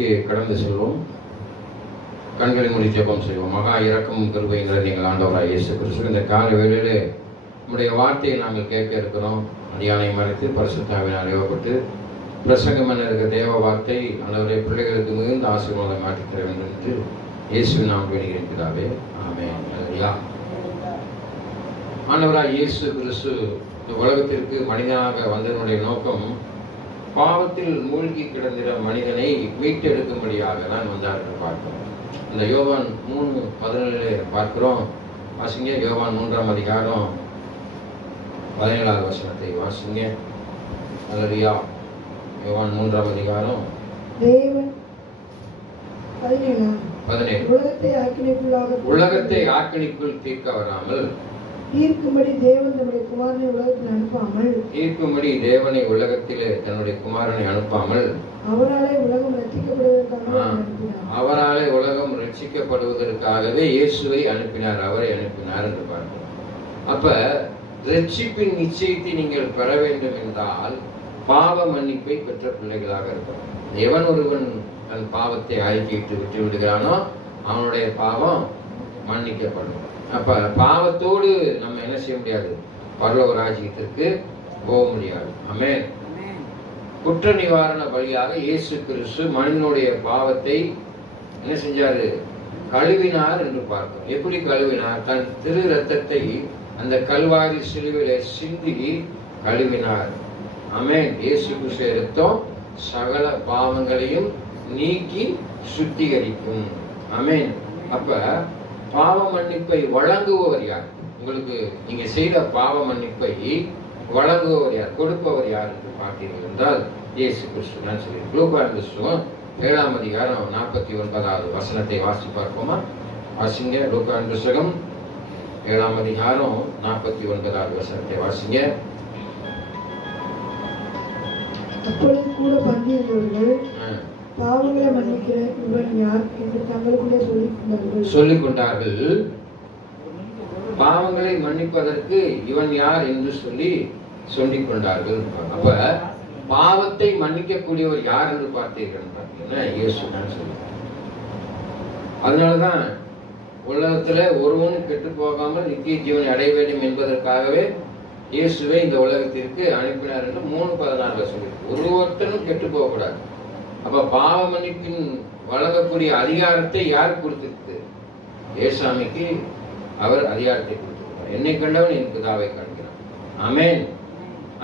வார்த்தைக்கு கடந்து செல்வோம். கண்களை மூடி ஜெபம் செய்வோம். மகா இரக்கமும் கிருபைங்கிறது எங்கள் ஆண்டவராகிய இயேசு கிறிஸ்து. இந்த கால வேளையிலே நம்முடைய வார்த்தையை நாங்கள் கேட்க இருக்கிறோம். அடியானை மறைத்து பரிசுத்தாவினால் ஏவப்பட்டு பிரசங்கம் என இருக்க தேவ வார்த்தை ஆண்டவரே பிள்ளைகளுக்கு மிகுந்த ஆசீர்வாதம் மாற்றித் தர வேண்டும் என்று இயேசுவின் நாமத்தில் வேண்டுகிறேன் பிதாவே. ஆமென். அல்லேலூயா. ஆண்டவராகிய இயேசு கிறிஸ்து இந்த உலகத்திற்கு மனிதனாக வந்ததனுடைய நோக்கம் பாவத்தில் மூழ்கி கிடந்திர மனிதனை மீட்டெடுக்கும்படியாக தான் வந்தார்கள் பார்க்கிறோம். இந்த யோவான் 3:17 பார்க்கிறோம். வாசிங்க. யோவான் 3ஆம் அதிகாரம் 17வது வசனத்தை வாசிங்க. அல்லேலூயா. யோவான் 3ஆம் அதிகாரம் தேவன் 17 உலகத்தை ஆக்கினைக்குள் தீர்க்க வராமல் தீர்க்கும்படி தேவன் தன்னுடைய குமாரனை உலகத்தில் அனுப்பாமல் தேவனை உலகத்திலே தன்னுடைய குமாரனை அனுப்பாமல் அவராலே உலகம் ரட்சிக்கப்படுவதற்காகவே இயேசுவை அனுப்பினார், அவரை அனுப்பினார் என்று பார்க்கிறோம். அப்ப ரட்சிப்பின் நிச்சயத்தை நீங்கள் பெற வேண்டும் என்றால் பாவ மன்னிப்பை பெற்ற பிள்ளைகளாக இருக்கிறோம். எவன் ஒருவன் தன் பாவத்தை அறிக்கையிட்டு விட்டு விடுகிறானோ அவனுடைய பாவம் மன்னிக்கப்படும். அப்ப பாவத்தோடு நம்ம என்ன செய்ய முடியாது? பரலோக ராஜ்யத்திற்கு போக முடியாது. ஆமென். குற்ற நிவாரண பலியாக இயேசு கிறிஸ்து மனிதனுடைய பாவத்தை என்ன செஞ்சாரு? கழுவினார் என்று பார்க்கிறோம். எப்படி கழுவினார்? தன் திரு ரத்தத்தை அந்த கல்வாரி சிலுவையிலே சிந்தி கழுவினார். ஆமென். இயேசு கிறிஸ்து ரத்தம் சகல பாவங்களையும் நீக்கி சுத்திகரிக்கும். ஆமென். அப்ப பாவ மன்னிப்பை வழங்குபவர் யார்? உங்களுக்கு நீங்க செய்த பாவ மன்னிப்பை வழங்குபவர் யார்? கொடுப்பவர் யார் என்று பார்த்தீர்கள் என்றால் இயேசு கிறிஸ்து தான் சொல்லி. லூக்கா 7ஆம் அதிகாரம் 49வது வசனத்தை வாசி பார்ப்போமா? வாசிங்க. லூக்கா 7ஆம் அதிகாரம் 49வது வசனத்தை வாசிங்க. அப்பொழுது கூட பந்தியிருந்தவர்கள் பாவங்களை மன்னிக்கிற இவன் யார் என்று தங்களுக்குள்ளே சொல்லிக் கொண்டார்கள். பாவங்களை மன்னிப்பதற்கு இவன் யார் என்று சொல்லிக் கொண்டார்கள். அப்ப பாவத்தை மன்னிக்கக்கூடியவர் யார் என்று பார்த்தீர்கள் பார்த்தீங்கன்னா இயேசு தான் சொல்லி. அதனாலதான் உலகத்துல ஒருவனும் கெட்டு போகாமல் நித்திய ஜீவனை அடைய வேண்டும் என்பதற்காகவே இயேசுவை இந்த உலகத்திற்கு அனுப்பினார் என்று 3:14 சொல்லி. ஒருவர்த்தனும் கெட்டு போகக்கூடாது. அப்ப பாவ மன்னிப்பின் வழங்கக்கூடிய அதிகாரத்தை யார் கொடுத்திருக்கு? ஏசாமிக்கு அவர் அதிகாரத்தை கொடுத்திருக்கிறார். என்னை கண்டவன் என் பிதாவை காண்கிறான். ஆமென்.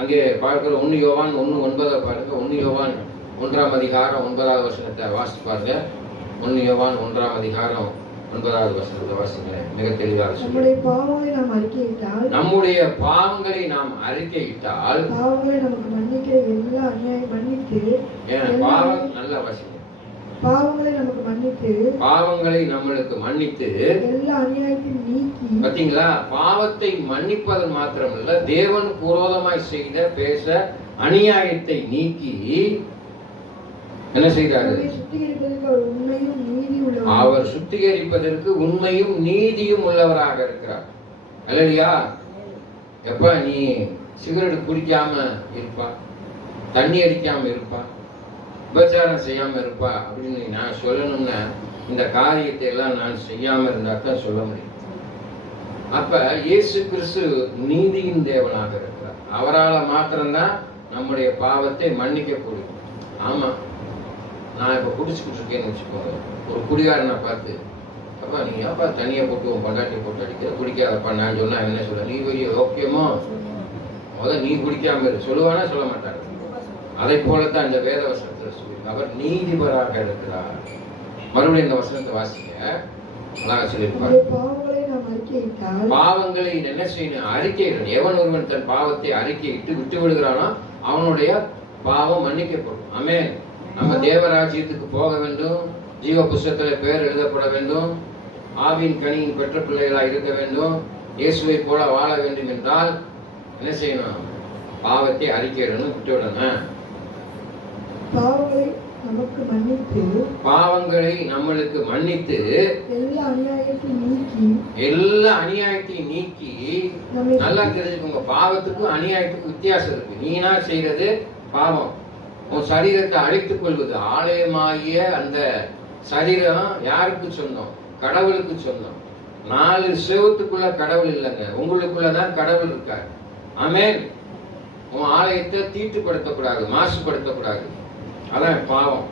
அங்கே பார்க்கிற 1 யோவான் 1:9 பாருங்க. 1 யோவான் 1ஆம் அதிகாரம் 9வது வசனத்தை வாசித்து பாருங்க. 1 யோவான் 1ஆம் அதிகாரம் 9வது வசனத்தை வாசிங்க. மிக தெளிவாக சொல்லுங்க. நம்முடைய பாவங்களை நாம் அறிக்கையிட்டால் பாவங்களை நமக்கு மன்னிக்கிற எல்லா அநியாயம் மன்னித்து பாவம் நல்ல வாசிங்க. பாவங்களை நம்மளுக்கு மன்னித்து எல்லா அநியாயத்தையும் நீக்கி. பாத்தீங்களா? பாவத்தை மன்னிப்பது மாத்திரமல்ல, தேவனுக்கு விரோதமாய் செய்த பேச அநியாயத்தை நீக்கி என்ன செய்தார்? அவர் சுத்திகரிப்பதற்கு உண்மையும் நீதியும் உள்ளவராக இருக்கிறார். அல்லையா? எப்ப நீ சிகரெட் குடிக்காம இருப்பா, தண்ணி அடிக்காம இருப்பா, உபச்சாரம் செய்யாம இருப்பா அப்படின்னு நான் சொல்லணும்னா இந்த காரியத்தை எல்லாம் நான் செய்யாம இருந்தா தான் சொல்ல முடியும். அப்ப இயேசு கிறிஸ்து நீதியின் தேவனாக இருக்கிறார். அவரால் மாத்திரம்தான் நம்முடைய பாவத்தை மன்னிக்க கூடும். ஆமா, நான் இப்ப குடிச்சுக்கிட்டு இருக்கேன்னு வச்சுக்கோங்க. ஒரு குடிகாரனை பார்த்து, அப்பா நீ அப்பா தனியா போட்டு உன் பொண்டாட்டி போட்டு அடிக்கிற, குடிக்காதப்பா நான் சொன்னா என்ன சொல்ல? நீ பெரிய ஓகேமோ? முதல்ல நீ குடிக்காம இரு சொல்லுவானா? சொல்ல மாட்டாங்க. அதை போலத்தான் இந்த வேத வசனத்துல சொல்லி அவர் நீதிபராக இருக்கிறார். மறுபடியும் இந்த வசனத்தை வாசிங்க. அதான் சொல்லியிருப்பார். பாவங்களை என்ன செய்யணும்? அறிக்கையிடணும். எவன் ஒருவன் தன் பாவத்தை அறிக்கையிட்டு விட்டு விடுகிறானோ அவனுடைய பாவம் மன்னிக்கப்படும். ஆமென். நம்ம தேவராஜ்யத்துக்கு போக வேண்டும், ஜீவ புஸ்தகத்துல பெயர் எழுதப்பட வேண்டும், ஆவின் கனியின் பெற்ற பிள்ளைகளாக இருக்க வேண்டும், இயேசுவை போல வாழ வேண்டும் என்றால் என்ன செய்யணும்? பாவத்தை அறிக்கையிடணும், விட்டு விடணும். பாவங்களை நம்மளுக்கு மன்னித்து எல்லா அநியாயத்தையும் நீக்கி. நல்லா தெரிஞ்சுக்கோங்க, பாவத்துக்கும் அநியாயத்துக்கும் வித்தியாசம் இருக்கு. நீனா செய்யறது பாவம், உன் சரீரத்தை அழித்துக் கொள்வது. ஆலயமாகிய அந்த சரீரம் யாருக்கு சொந்தம்? கடவுளுக்கு சொந்தம். 4 செவத்துக்குள்ள கடவுள் இல்லைங்க, உங்களுக்குள்ளதான் கடவுள் இருக்கார். ஆமென். உன் ஆலயத்தை தீட்டுப்படுத்தக்கூடாது, மாசுபடுத்தக்கூடாது. அதான் பாவம்.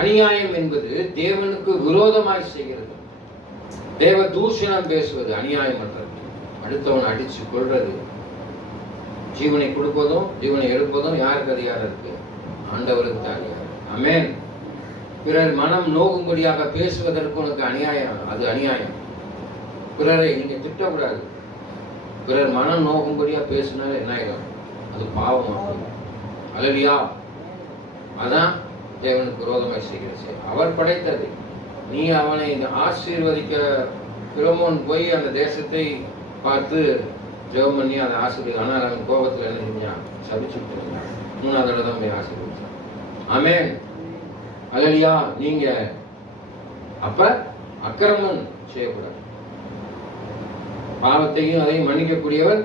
அநியாயம் என்பது தேவனுக்கு விரோதமாய் செய்கிறது. தேவ தூஷணம் பேசுவது அநியாயம் பண்றது. அடுத்தவனை அடிச்சு கொள்றது. ஜீவனை கொடுப்பதும் ஜீவனை எடுப்பதும் யாருக்கு அதிகாரம் இருக்கு? ஆண்டவருக்கு தான் அதிகாரம். ஆமென். பிறர் மனம் நோகும்படியாக பேசுவதற்கு உனக்கு அநியாயம், அது அநியாயம். பிறரை நீங்க திட்டக்கூடாது. பிறர் மனம் நோகும்படியா பேசினால என்ன ஆயிடும்? அது பாவமாகும். அல்லேலூயா. அதான் தேவனுக்கு விரோதமாய் செய்கிறது. அவர் படைத்தது. நீ அவனை ஆசீர்வதிக்க பிலமோன் போய் அந்த தேசத்தை பார்த்து ஜெபம் பண்ணி அதை ஆசீர்வதி. ஆனால் அவன் கோபத்தில் என்ன செஞ்சான்? சபிச்சு விட்டுருந்தான். 3ஆவது தடவை தான் போய் ஆசீர்வதிச்சான். ஆமென். அல்லேலூயா. நீங்க அப்ப அக்கிரமம் செய்யக்கூடாது. பாவத்தையும் அதையும் மன்னிக்கக்கூடியவர்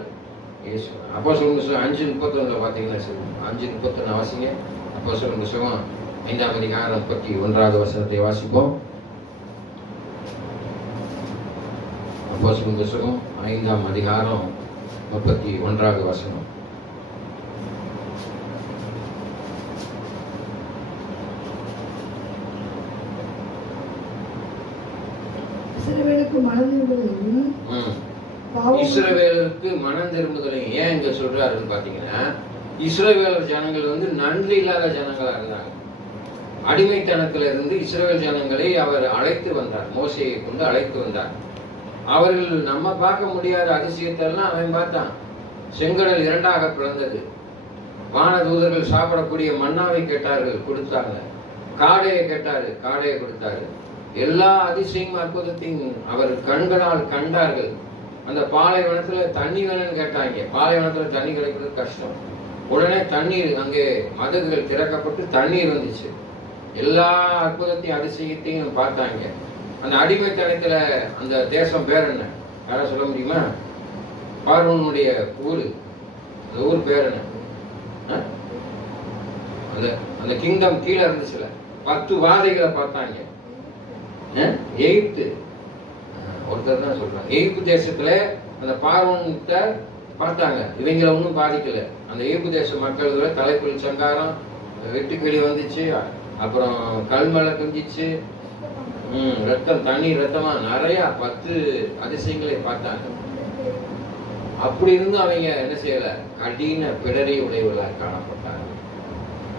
இயேசு. அப்போஸ்தலர் 5:31 பாத்தீங்கன்னா 5:31 வாசிங்க. அப்போஸ்தலர் புத்தகம் 5ஆம் அதிகாரம் 31வது வசனத்தை வாசிப்போம். அப்போஸ்தலர் புத்தகம் 5ஆம் அதிகாரம் 31வது வசனம். இஸ்ரவேலுக்கு மனம் திரும்புதலையும் இஸ்ரவேலருக்கு மனம் திரும்புதலையும் ஏன் இங்க சொல்றாருன்னு பாத்தீங்கன்னா, இஸ்ரவேலர் ஜனங்கள் நன்றி இல்லாத ஜனங்களா இருந்தாங்க. அடிமைத்தனத்துல இருந்து இஸ்ரவேல் ஜனங்களை அவர் அழைத்து வந்தார். மோசேயை கொண்டு அழைத்து வந்தார். அவர்கள் நம்ம பார்க்க முடியாத அதிசயத்தெல்லாம் அவன் பார்த்தான். செங்கடல் 2ஆக பிளந்தது. வானதூதர்கள் சாப்பிடக்கூடிய மன்னாவை கேட்டார்கள், கொடுத்தாங்க. காடையை கேட்டாரு, காடையை கொடுத்தாரு. எல்லா அதிசயம் அற்புதத்தையும் அவர் கண்களால் கண்டார்கள். அந்த பாலைவனத்துல தண்ணி வேணும்னு கேட்டாங்க. பாலைவனத்துல தண்ணி கிடைக்கிறது கஷ்டம். உடனே தண்ணீர், அங்கே மதகுகள் திறக்கப்பட்டு தண்ணீர் வந்துச்சு. எல்லா அற்புதத்தையும் அதிசயத்தையும் பார்த்தாங்க. அந்த அடிமைத்தனத்துல அந்த தேசம் பேர் என்ன? யாரா சொல்ல முடியுமா? பார்வோனுடைய ஊரு. அந்த ஊர் பேர் என்ன? அந்த கிங்டம் கீழே இருந்துச்சுல, 10 வாதைகளை பார்த்தாங்க. எகிப்து. ஒருத்தர் தான் சொல்றாங்க. எகிப்து தேசத்துல அந்த பார்வோன்கிட்ட பார்த்தாங்க. இவங்களை ஒன்றும் பாதிக்கல. அந்த எகிப்து தேச மக்கள் தலைப்புள் சங்காரம், வெட்டுக்கிளி வந்துச்சு, அப்புறம் கல்மலை குஞ்சிச்சு, ரத்தம், தண்ணீர் ரத்தமா நிறைய 10 அதிசயங்களை பார்த்தாங்க. அப்படி இருந்து அவங்க என்ன செய்யல? கடின பிடரை உடையவர்களாக காணப்பட்டாங்க.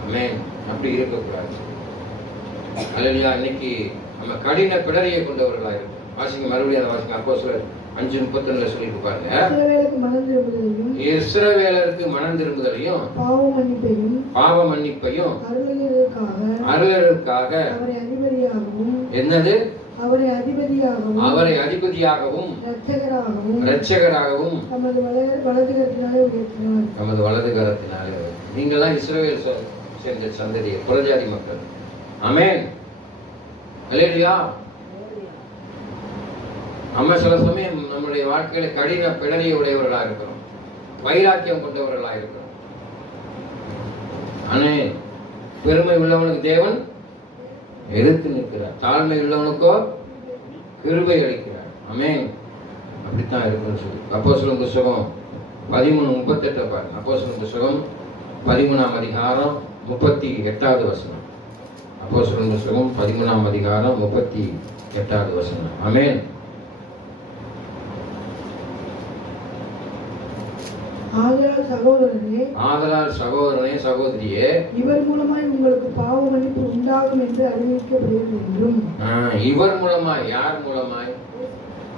ஆமென். அப்படி இருக்கக்கூடாது. அல்லேலூயா. இன்னைக்கு நம்ம கடின பிடரையை கொண்டவர்களா இருக்கும். வாசிங்க, மறுபடியும் அதை வாசிங்க. அப்போஸ்தலர் 5:32 சொல்லிட்டு பாருங்க. இஸ்ரவேலருக்கு மனம் திரும்புதலையும் பாவ மன்னிப்பையும் அருளருக்காக என்னது? அவரை அதிபதியாகவும் இரட்சகராகவும் நமது வலது கரத்தினாலே. நீங்கள்லாம் இஸ்ரவேல் சேர்ந்த சந்ததியை, புறஜாதி மக்கள். ஆமென். அல்லேலூயா. நம்ம சில சமயம் நம்முடைய வாழ்க்கையில கடின பிடரை உடையவர்களா இருக்கிறோம், வைராக்கியம் கொண்டவர்களா இருக்கிறோம். ஆமென். பெருமை உள்ளவனுக்கு தேவன் எதிர்த்து நிற்கிறார், தாழ்மை உள்ளவனுக்கோ கிருபை அளிக்கிறார். ஆமென். அப்படித்தான் இருக்குன்னு சொல்லி அப்போஸ்தலர் புத்தகம் 13:38 பாருங்க. அப்போஸ்தலர் புத்தகம் 13ஆம் அதிகாரம் 38வது வசனம். அப்போஸ்தலர் புத்தகம் 13ஆம் அதிகாரம் 38வது வசனம். ஆமென். ஆதலால் சகோதரனே, சகோதரியே, இவர் மூலமாய் உங்களுக்கு பாவ மன்னிப்பு உண்டாகும் என்று அறிவிக்கப்படுகிறது என்றும். இவர் மூலமாய், யார் மூலமாய்?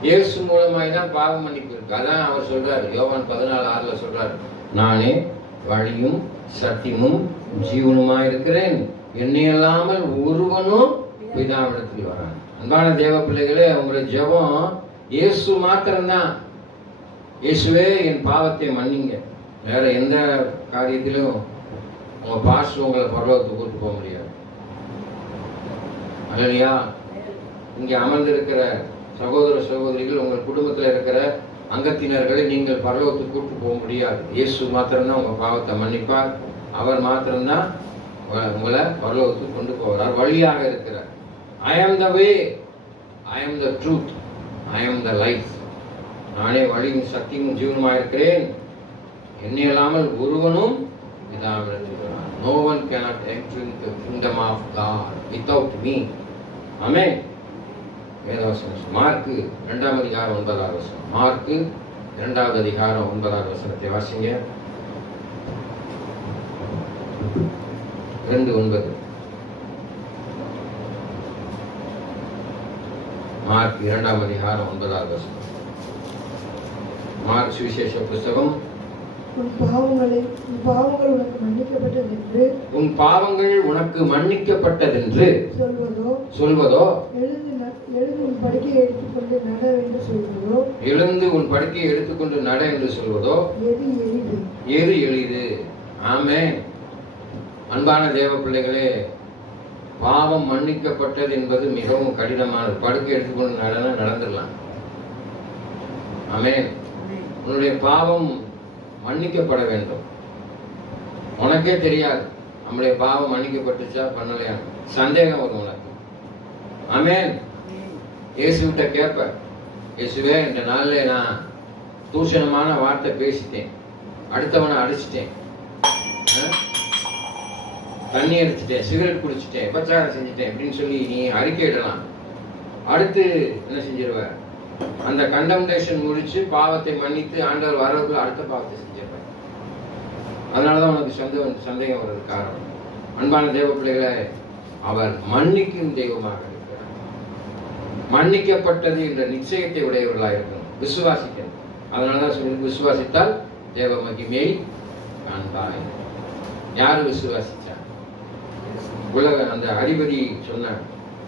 இயேசு மூலமாய் தான் பாவ மன்னிப்பு இருக்கு. அதான் அவர் சொல்றாரு, யோவான் 14:6 சொல்றாரு, நானே வழியும் சத்தியமும் ஜீவனுமாய் இருக்கிறேன், என்னை இல்லாமல் ஒருவனும் பிதாவிடத்தில் வரான். அன்பான தேவ பிள்ளைகளே, உங்களுடைய ஜெபம் இயேசு மாத்திரம்தான். இயேசுவே என் பாவத்தை மன்னிங்க. வேற எந்த காரியத்திலும் உங்க பாஸ்டர் உங்களை பரலோகத்துக்கு கூட்டு போக முடியாது. அல்லேலூயா. இங்கே அமர்ந்திருக்கிற சகோதர சகோதரிகள், உங்கள் குடும்பத்தில் இருக்கிற அங்கத்தினர்களை நீங்கள் பரலோகத்துக்கு கூட்டு போக முடியாது. இயேசு மாத்திரம்தான் உங்க பாவத்தை மன்னிப்பார். அவர் மாத்திரம்தான் உங்களை பரலோகத்துக்கு கொண்டு போகிறார், வழியாக இருக்கிறார். ஐ ஆம் த வே, ஐ ஆம் த ட்ரூத், ஐ ஆம் த லைஃப். நானே வழியும் சக்தியும் ஜீவனுமாக இருக்கிறேன், என்னை இல்லாமல் ஒருவனும் no one cannot enter into the kingdom of God without me. ஆமென். வேதவசனம் மார்க்கு 2ஆம் அதிகாரம் 9ஆவது வசனம். மார்க்கு 2வது அதிகாரம் 9வது வசனத்தை வாசிங்க. 2:9. மார்க் 2ஆம் அதிகாரம் 9வது வசனம். மார்க் சுவிசேஷ புஸ்தகம். உன் பாவங்கள் உனக்கு மன்னிக்கப்பட்டதென்று உன் பாவங்கள் உனக்கு மன்னிக்கப்பட்டதென்று சொல்வதோ எழுந்து உன் படுக்கையை எடுத்துக்கொண்டு நட என்று சொல்வதோ எழுந்து உன் படுக்கையை எடுத்துக்கொண்டு நட என்று சொல்வதோ எது எளிது? ஆமென். அன்பான தேவ பிள்ளைகளே, பாவம் மன்னிக்கப்பட்டது என்பது மிகவும் கடினமானது. படுக்கை எடுத்துக்கொண்டு நடந்துடலாம். ஆமென். உன்னுடைய பாவம் மன்னிக்கப்பட வேண்டும். உனக்கே தெரியாது நம்முடைய பாவம் மன்னிக்கப்பட்டுச்சா பண்ணலையா, சந்தேகம் வரும் உனக்கு. ஆமென். இயேசுகிட்ட கேட்ப, இயேசுவே இந்த நாள்ல நான் தூஷணமான வார்த்தை பேசிட்டேன், அடுத்தவனை அடிச்சிட்டேன், தண்ணி அடிச்சிட்டேன், சிகரெட் குடிச்சிட்டேன், விபச்சாரம் செஞ்சுட்டேன் அப்படின்னு சொல்லி நீ அறிக்கையிடலாம். அடுத்து என்ன செஞ்சிருவ? அந்த கண்டம்னேஷன் முடிச்சு பாவத்தை மன்னித்து ஆண்டவர் வரவுக்குள்ள அடுத்த பாவத்தை செஞ்சிருப்ப. அதனாலதான் உனக்கு சந்தேகம் வர்றது காரணம். அன்பான தேவ பிள்ளைகளை, அவர் மன்னிக்கும் தெய்வமாக இருக்கிறார். மன்னிக்கப்பட்டது என்ற நிச்சயத்தை உடையவர்களாக இருக்கணும், விசுவாசிக்கணும். அதனாலதான் சொல்லி விசுவாசித்தால் தேவ மகிமையை காண்பாய். யாரு விசுவாசிச்சா? உலக அந்த அதிபதி சொன்ன,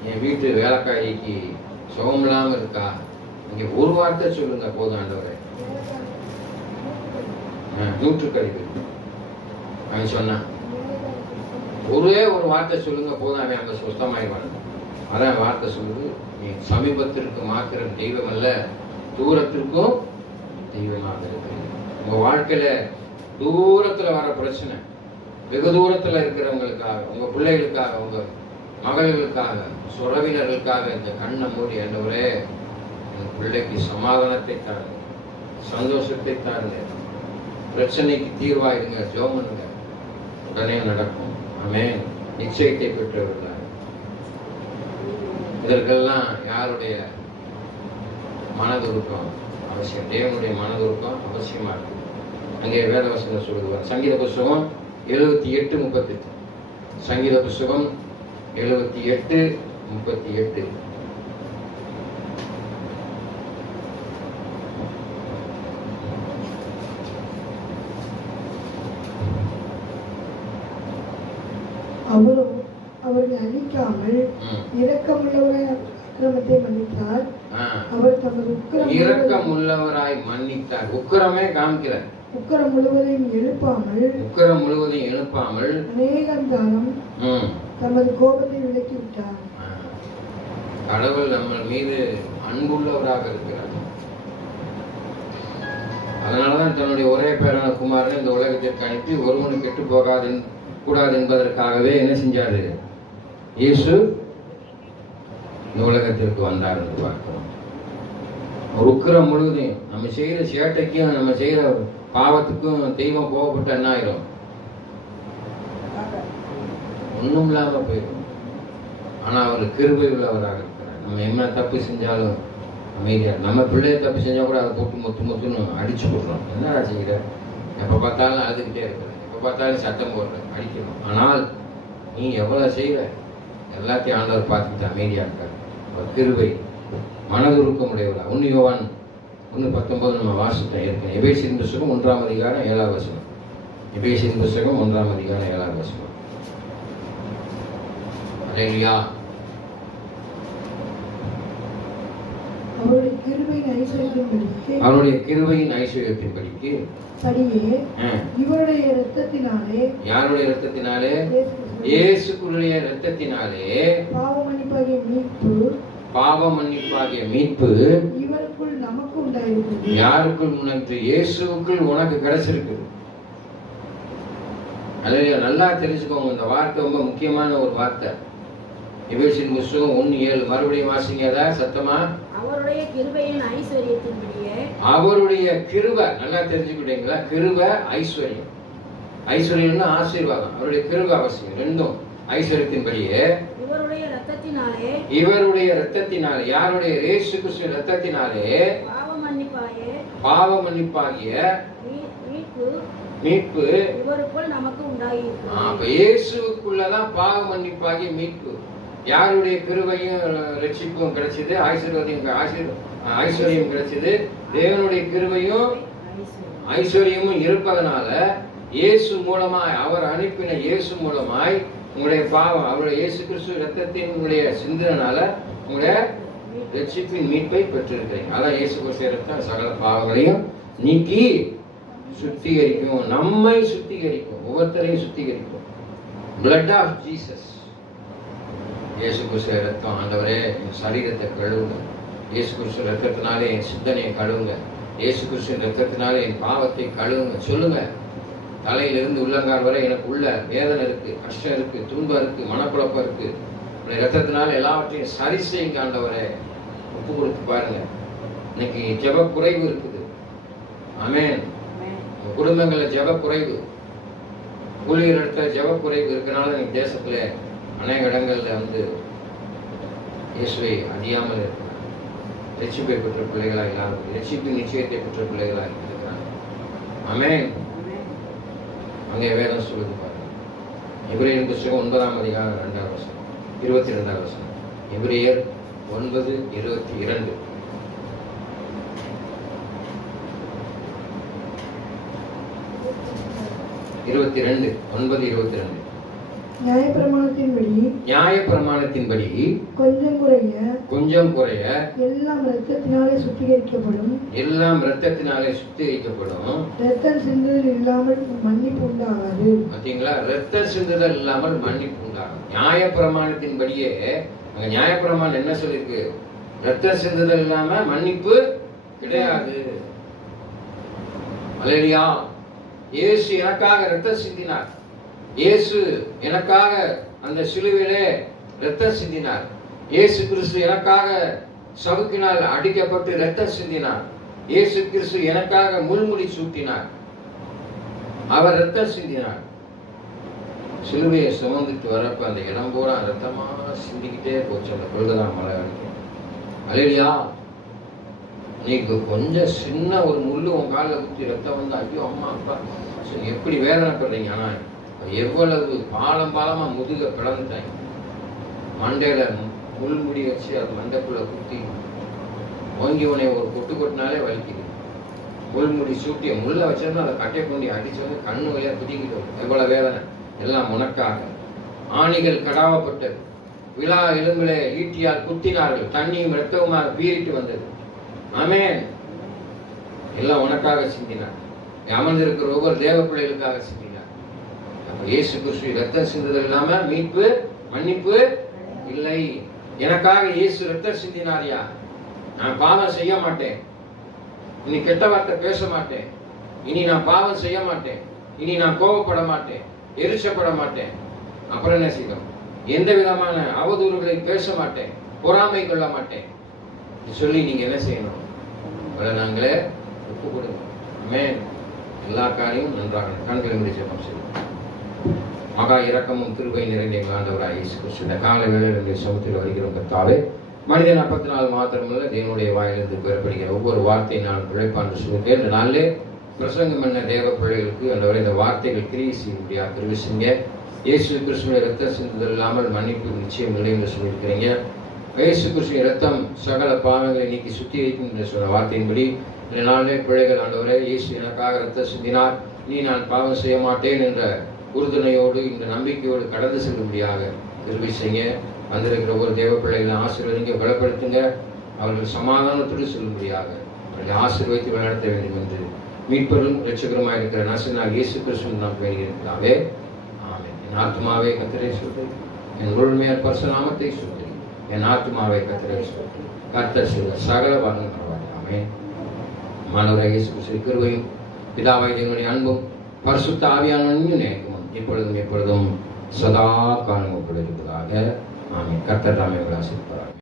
என் வீட்டு வேலைக்காரிக்கு சுகம் இல்லாம இருக்கா, இங்க ஒரு வார்த்தை சொல்லுங்க போதும் ஆண்டவரே. நூற்றுக்கடிவு அவன் சொன்னான், ஒரே ஒரு வார்த்தை சொல்லுங்க போதும், அவன் அங்க சுத்தமாயிடுவான். அதான் வார்த்தை சொல்லுது, நீ சமீபத்திற்கு மாத்திரம் தெய்வம் அல்ல, தூரத்திற்கும் தெய்வமாக இருக்கு. உங்க வாழ்க்கையில தூரத்துல வர பிரச்சனை, வெகு தூரத்துல இருக்கிறவங்களுக்காக, உங்க பிள்ளைகளுக்காக, உங்க மகள்களுக்காக, உறவினர்களுக்காக இந்த கண்ணை மூடி ஆண்டவரே என் பிள்ளைக்கு சமாதானத்தை தாருங்க, சந்தோஷத்தை தாருங்க, பிரச்சனைக்கு தீர்வாயிருங்க, ஜெபம் பண்ணுங்க, உடனே நடக்கும். ஆமென். நிச்சயத்தை பெற்றவர்கள். இதற்கெல்லாம் யாருடைய மனதுருக்கம் அவசியம்? தேவனுடைய மனதுருக்கம் அவசியமா இருக்கு. அங்கே வேதவசனம் சொல்லுவார். சங்கீத புஸ்தகம் 78:38. சங்கீத புஸ்தகம் 78:38. அவர்களை அழிக்காமல் இரக்கமுள்ளவராய் அக்கிரமத்தை மன்னித்தார். அவர் தமது இரக்கமுள்ளவராய் மன்னித்தார். உக்கிரமே காமிக்கிறார். உக்கிரம் முழுவதையும் எழுப்பாமல் அநேகந்தாரம் தமது கோபத்தை விலக்கி விட்டார். கடவுள் நம்ம மீது அன்புள்ளவராக இருக்கிறார். அதனாலதான் தன்னுடைய ஒரே பேரான குமாரனை இந்த உலகத்திற்கு அனுப்பி ஒருவனும் கெட்டு போகாது கூடாது என்பதற்காகவே என்ன செஞ்சாரு? இயேசு இந்த உலகத்திற்கு வந்தார் என்று பார்க்கிறோம். ஒரு உக்கிரம் முழுவதையும் நம்ம செய்யற சேட்டைக்கும் நம்ம செய்யற பாவத்துக்கும் தெய்வம் கோபப்பட்ட என்ன ஆயிரும்? ஒண்ணும் இல்லாம போயிடும். ஆனா அவர் கிருபை உள்ளவராக இருக்கிறார். நம்ம என்ன தப்பு செஞ்சாலும் அமைதியா, நம்ம பிள்ளைய தப்பு செஞ்சா கூட அதை போட்டு முத்துன்னு அடிச்சு போடுறோம். என்னடா செய்யற? எப்ப பார்த்தாலும் அழுதுகிட்டே இருக்கிற, எப்ப பார்த்தாலும் சத்தம் போடுற, அடிக்கணும். ஆனால் நீ எவ்வளவு செய்யற எல்லாத்தையும் ஆண்டவர் பார்த்துக்கிட்டு அமைதியா இருக்காரு. அவர் கிருபை மனதுருக்கம் உடையவரா. 1 யோவான் 1:19 நம்ம வாசித்தோம் ஏற்கனவே. எபேசியரின் புஸ்தகம் 1ஆம் அதிகாரம் 7ஆம் வசனம். எபேசியரின் புஸ்தகம் 1ஆம் அதிகாரம் 7ஆம் வசனம். அல்லேலூயா. அவருடைய கிருபையின் ஐஸ்வர்யத்தின்படிக்கு இவருடைய இரத்தத்தினாலே, யாருடைய இரத்தத்தினாலே? இயேசுவுடைய இரத்தத்தினாலே பாவ மன்னிப்பாகிய மீட்பு இவருக்குள் நமக்கு உண்டாயிருக்கிறது. யாருக்குள்? உனக்கு இயேசுவுக்குள் உனக்கு கிடைச்சிருக்கு. அல்லையா? நல்லா தெரிஞ்சுக்கோங்க, இந்த வார்த்தை ரொம்ப முக்கியமான ஒரு வார்த்தை. எபேசியர் புத்தகம் 1:7 மறுபடியும் வாசிங்க. அதான் சத்தமா, அவருடைய கிருபையின் ஐஸ்வரியத்தின்படியே. அவருடைய கிருபை நல்லா தெரிஞ்சுக்கிட்டீங்களா? கிருபை ஐஸ்வர்யம். ஐஸ்வர்யம்னா ஆசீர்வாதம். அவருடைய கிருபை அவசியம். ரெண்டும் ஐஸ்வர்யத்தின்படியே இவருடைய இரத்தத்தினாலே. இவருடைய இரத்தத்தினாலே. யாருடைய? இயேசு கிறிஸ்துவின் இரத்தத்தினாலே பாவ மன்னிப்பாகிய மீட்பு இவருக்குள் நமக்கு உண்டாகி. அப்ப இயேசுக்குள்ளதான் பாவ மன்னிப்பாகிய மீட்பு. யாருடைய கிருபையும் ரட்சிப்பும் கிடைச்சது, ஐஸ்வர்யம் கிடைச்சது. தேவனுடைய கிருபையும் ஐஸ்வர்யமும் இருப்பதனால இயேசு மூலமாய், அவர் அனுப்பின இயேசு மூலமாய் உங்களுடைய பாவம், அவருடைய இயேசு கிறிஸ்து ரத்தத்தின் உங்களுடைய சிந்தனால உங்களுடைய ரட்சிப்பின் மீட்பை பெற்றிருக்கிறீங்க. அதான் இயேசு கிறிஸ்து ரத்தம் சகல பாவங்களையும் நீக்கி சுத்திகரிக்கும், நம்மை சுத்திகரிக்கும், ஒவ்வொருத்தரையும் சுத்திகரிக்கும். Blood of Jesus. இயேசு கிறிஸ்து ரத்தம், ஆண்டவரே என் சரீரத்தை கழுவுங்க. இயேசு கிறிஸ்து ரத்தத்தினாலே என் சிந்தனையை கழுவுங்க. இயேசு கிறிஸ்து ரத்தத்தினாலே என் பாவத்தை கழுவுங்க சொல்லுங்க. தலையிலிருந்து உள்ளங்கால் வரை எனக்கு உள்ள வேதனை இருக்கு, கஷ்டம் இருக்கு, துன்பம் இருக்கு, மனக்குழப்பம் இருக்கு. ரத்தத்தினால எல்லாவற்றையும் சரி செய்யுங்க ஆண்டவரே. ஒப்பு கொடுத்து பாருங்க. இன்னைக்கு ஜெப குறைவு இருக்குது. ஆமென். குடும்பங்கள்ல ஜெப குறைவு, ஊழியர் இடத்துல ஜெப குறைவு இருக்கனால இன்னைக்கு தேசத்துல அநேக இடங்கள்ல இயேசுவை அறியாமல் இருக்கிறாங்க. ரட்சிப்பை பெற்ற பிள்ளைகளா இல்லாமல், ரட்சிப்பின் நிச்சயத்தை பெற்ற பிள்ளைகளா இருக்கிறாங்க. ஆமென். அங்கே வேதம் சொல்லுது பாருங்க. எபிரேயர் புத்தகம் 9ஆம் அதிகாரம் 2ஆம் வசனம் 22ஆம் வசனம். எபிரேயர் 9:22. நியாயப்பிரமாணத்தின்படி கொஞ்சம் குறைய எல்லாம் இரத்தத்தினாலே சுத்திகரிக்கப்படும். இரத்தம் சிந்துதல் இல்லாமல் மன்னிப்பு உண்டாகாது. பாத்தீங்களா? இரத்தம் சிந்துதல் இல்லாமல் மன்னிப்பு உண்டாகும். நியாயப்பிரமாணத்தின்படியே அங்க நியாயப்பிரமாணம் என்ன சொல்லிருக்கு? இரத்தம் சிந்துதல் இல்லாம மன்னிப்பு கிடையாது. அல்லேலூயா. இயேசு எனக்காக இரத்தம் சிந்தினார். இயேசு எனக்காக அந்த சிலுவையிலே இரத்தம் சிந்தினார். இயேசு கிறிஸ்து எனக்காக சவுக்கினால் அடிக்கப்பட்டு இரத்தம் சிந்தினார். இயேசு கிறிஸ்து எனக்காக முள்முடி சூட்டினார். அவர் இரத்தம் சிந்தினார். சிலுவையை சுமந்துட்டு வரப்ப அந்த இடம் பூரா ரத்தமா சிந்திக்கிட்டே போச்சு. அந்த கொள்கதா மலை வரைக்கும். அல்லேலூயா. நீக்கு கொஞ்சம் சின்ன ஒரு முள்ளு உன் காலில் குத்தி ரத்தம் வந்து ஐயோ அம்மா அப்பா எப்படி வேதனைப்படுறீங்க. ஆனா எவ்வளவு பாலமா முதுக பிளந்துட்டாங்க. மண்டையில முள்முடி வச்சு அது மண்டைக்குள்ள குத்தி ஓங்கி உனைய ஒரு கொட்டு கொட்டினாலே வலிக்குது. முள்முடி சூட்டி முள்ள வச்சிருந்தா அதை கட்டை கொண்டி அடிச்சு வந்து கண்ணு வழியா பிடிக்கிட்டு எவ்வளவு வேதனை. எல்லாம் உனக்காக. ஆணிகள் கடாவப்பட்டது. விழா எலும்பிலே ஈட்டியால் குத்தினார்கள். தண்ணியும் இரத்தவுமாக பீறிட்டு வந்தது. ஆமென். எல்லாம் உனக்காக சிந்தினார். அமர்ந்திருக்கிற ஒவ்வொரு தேவ பிள்ளைகளுக்காக சிந்தினார். அப்ப இயேசு கிறிஸ்து ரத்தம் சிந்துதல் இல்லாம மீட்பு மன்னிப்பு இல்லை. எனக்காக இயேசு ரத்தம் சிந்தினாரியா? நான் பாவம் செய்ய மாட்டேன். இனி கெட்ட வார்த்தை பேச மாட்டேன். இனி நான் பாவம் செய்ய மாட்டேன். இனி நான் கோபப்பட மாட்டேன், எரிச்சப்பட மாட்டேன். அப்புறம் என்ன செய்யணும்? எந்த விதமான அவதூறுகளை பேச மாட்டேன், பொறாமை கொள்ள மாட்டேன் சொல்லி நீங்க என்ன செய்யணும்? நாங்களே ஒப்பு கொடுங்க. ஆமென். எல்லா காரியமும் நன்றாக கண்களை மூடி ஜெபம் செய்வோம். மகா இரக்கமும் கிருபை நிறைந்த எங்கள் ஆண்டவராகிய இயேசு கிறிஸ்து, இந்த காலை வேளையிலே சமூகத்தில் வருகிறோம் கர்த்தாவே. மனிதன் அப்பத்தினால் மாத்திரமல்ல தேவனுடைய வாயிலிருந்து பெறப்படுகிற ஒவ்வொரு வார்த்தையை நான் பிழைப்பான் சொல்லிட்டேன். இந்த நாளிலே பிரசங்கம் பண்ண தேவ பிள்ளைகளுக்கு ஆண்டவரே இந்த வார்த்தைகள் கிரியை செய்யும்படியாக கிருபைங்க. இயேசு கிறிஸ்துவின் ரத்தம் சிந்துதல் இல்லாமல் மன்னிப்பு நிச்சயம் இல்லை என்று சொல்லியிருக்கிறீங்க. இயேசு கிறிஸ்துவின் ரத்தம் சகல பாவங்களை நீக்கி சுத்திகரிக்கும் என்று சொன்ன வார்த்தையின்படி இந்த நாளிலே பிள்ளைகள் ஆண்டவரே இயேசு எனக்காக ரத்தம் சிந்தினார், நீ நான் பாவம் செய்ய மாட்டேன் என்ற உறுதுணையோடு இந்த நம்பிக்கையோடு கடந்து செல்லும்படியாக கிருபை செய்ய. வந்திருக்கிற ஒவ்வொரு தேவ பிள்ளைகளை ஆசீர்வதிங்க, பலப்படுத்துங்க. அவர்கள் சமாதானத்தோடு செல்லும்படியாக அவர்களை ஆசீர்வதித்து வழிநடத்த வேண்டும் என்று மீட்பரும் இரட்சகருமாக இருக்கிற நசனாகிய இயேசு கிறிஸ்துவின் நாம் வேண்டுகிறோம். ஆமென். என் ஆத்துமாவே கர்த்தரை ஸ்தோத்திரி, என் முழுமையான பரிசுநாமத்தை ஸ்தோத்திரி. என் ஆத்துமாவே கர்த்தரை ஸ்தோத்திரி. கர்த்தர் செய்த சகல வரங்கள் பரவாயில்லை. ஆமென். மாணவராகிய இயேசு கிறிஸ்துவின் கிருபையும் பிதாவாகிய தேவனுடைய அன்பும் பரிசுத்த ஆவியானவரின் இணைப்பும் இப்பொழுதும் எப்பொழுதும் சதா காலம் ஒப்புடைப்பதாக ஆமென். கர்த்தர் தாமே உங்களை ஆசீர்வதிப்பாராக.